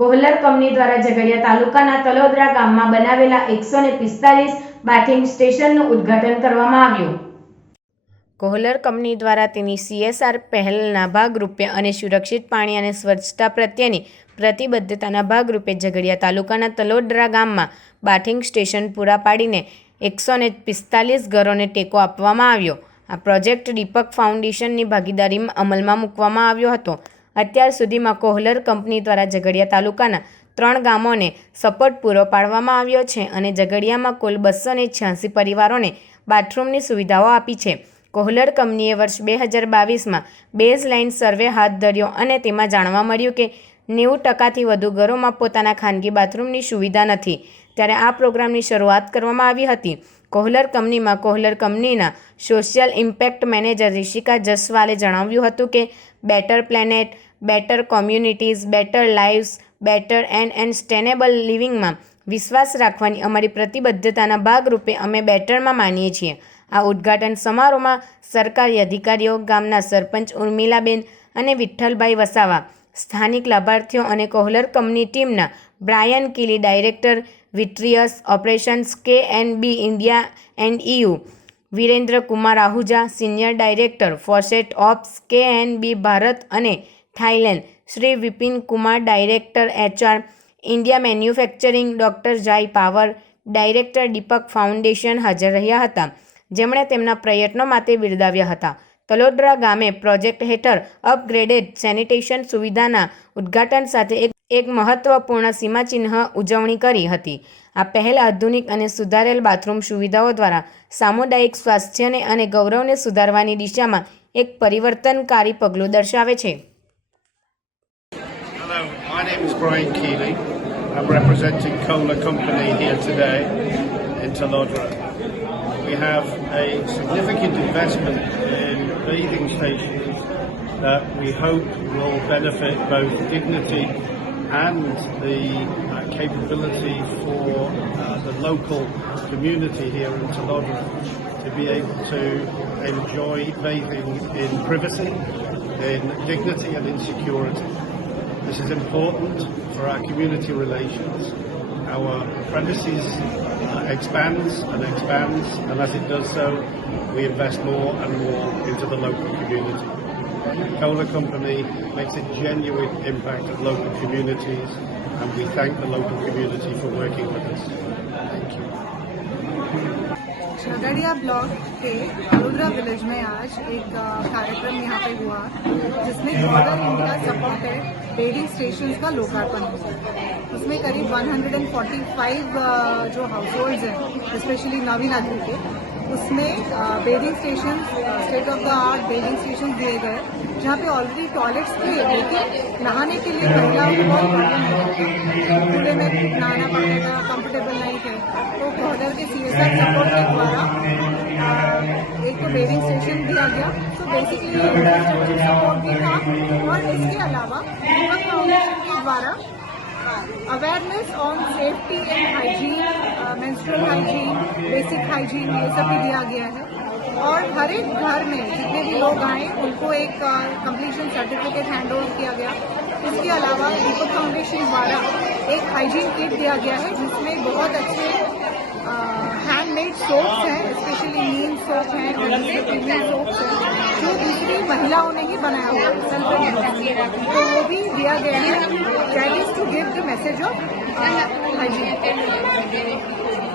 Kohler company દ્વારા ઝઘડિયા તાલુકાના તલોદરા ગામમાં બનાવેલા એકસો ને પિસ્તાલીસ બાથિંગ સ્ટેશનનું ઉદ્ઘાટન કરવામાં આવ્યું કોહલર કંપની દ્વારા તેની સીએસઆર પહેલના ભાગરૂપે અને સુરક્ષિત પાણી અને સ્વચ્છતા પ્રત્યેની પ્રતિબદ્ધતાના ભાગરૂપે ઝઘડિયા તાલુકાના તલોદરા ગામમાં બાથિંગ સ્ટેશન પૂરા પાડીને એકસો ને પિસ્તાલીસ ઘરોને ટેકો આપવામાં આવ્યો આ પ્રોજેક્ટ દીપક ફાઉન્ડેશનની ભાગીદારીમાં અમલમાં મૂકવામાં આવ્યો હતો અત્યાર સુધીમાં કોહલર કંપની દ્વારા ઝઘડિયા તાલુકાના ત્રણ ગામોને સપોર્ટ પૂરો પાડવામાં આવ્યો છે અને ઝઘડિયામાં કુલ બસો ને છ્યાસી પરિવારોને બાથરૂમની સુવિધાઓ આપી છે કોહલર કંપનીએ વર્ષ બે હજાર બાવીસમાં બેઝ લાઇન સર્વે હાથ ધર્યો અને તેમાં જાણવા મળ્યું કે નેવું ટકાથી વધુ ઘરોમાં પોતાના ખાનગી બાથરૂમની સુવિધા નથી ત્યારે આ પ્રોગ્રામની શરૂઆત કરવામાં આવી હતી કોહલર કંપનીમાં કોહલર કંપનીના સોશિયલ ઇમ્પેક્ટ મેનેજર રિષિકા જસવાલે જણાવ્યું હતું કે better planet better communities better lives better and and sustainable લિવિંગમાં વિશ્વાસ રાખવાની અમારી પ્રતિબદ્ધતાના ભાગરૂપે અમે બેટરમાં માનીએ છીએ આ ઉદ્ઘાટન સમારોહમાં સરકારી અધિકારીઓ ગામના સરપંચ ઉર્મિલાબેન અને વિઠ્ઠલભાઈ વસાવા સ્થાનિક લાભાર્થીઓ અને કોહલર કંપની ટીમના Brian Keeley director vitreous operations K and B India and EU Virendra Kumar Ahuja senior director faucet ops K and B Bharat અને Thailand Shri Vipin Kumar director HR India manufacturing doctor Jay Pawar director Deepak Foundation હાજર રહ્યા હતા જેમણે તેમના પ્રયત્નો માટે બિરદાવ્યા હતા તલોદરા ગામે પ્રોજેક્ટ હેઠળ અપગ્રેડેડ સેનિટેશન સુવિધાના ઉદ્ઘાટન સાથે એક એક મહત્વપૂર્ણ સીમાચિહ્ન ઉજવણી કરી હતી આ પહેલ આધુનિક અને સુધારેલ બાથરૂમ સુવિધાઓ દ્વારા સામુદાયિક સ્વાસ્થ્યને અને ગૌરવને સુધારવાની દિશામાં એક પરિવર્તનકારી પગલું દર્શાવે છે My name is Brian Keeley. I'm representing Kohler Company here today in Talodra. We have a significant investment in bathing stations that we hope will benefit both dignity and the uh, capability for uh, the local community here in Talodra to be able to enjoy bathing in privacy, in dignity and in security. This is important for our community relations. Our premises uh, expands and expands, and as it does so, we invest more and more into the local community. Cola Company makes a genuine impact at local communities, and we thank the local community for working with us. Thank you. Khagaria block के Arudra village में आज एक कार्यक्रम यहाँ पे हुआ जिसमें Gordon India supported vending station का लोकार्पण हुआ उसमें करीब 145 जो हाउस होल्ड हैं स्पेशली आदमी के उसमें vending station state of the art vending station दिए गए जहाँ पे ऑलरेडी टॉयलेट्स थे लेकिन नहाने के लिए महिलाओं को बहुत प्रॉब्लम होती थी में नहाना पड़ेगा कंफर्टेबल नहीं थे तो कॉर्डर के सी एस आर सपोर्ट के द्वारा उसको बेबी स्टेशन दिया गया तो बेसिकली सपोर्ट भी था और इसके अलावा फाउंडेशन के द्वारा awareness on safety and hygiene menstrual hygiene basic hygiene ये सब भी दिया गया है और हर एक घर में जितने भी लोग आए उनको एक कंप्लीशन सर्टिफिकेट हैंड ओवर किया गया इसके अलावा दीपक फाउंडेशन द्वारा एक हाइजीन किट दिया गया है जिसमें बहुत अच्छे हैंडमेड uh, सोप्स हैं लिनिन सोप है जो दूसरी महिलाओं ने ही बनाया हुआ तो वो भी दिया गया है that to give the message of hygiene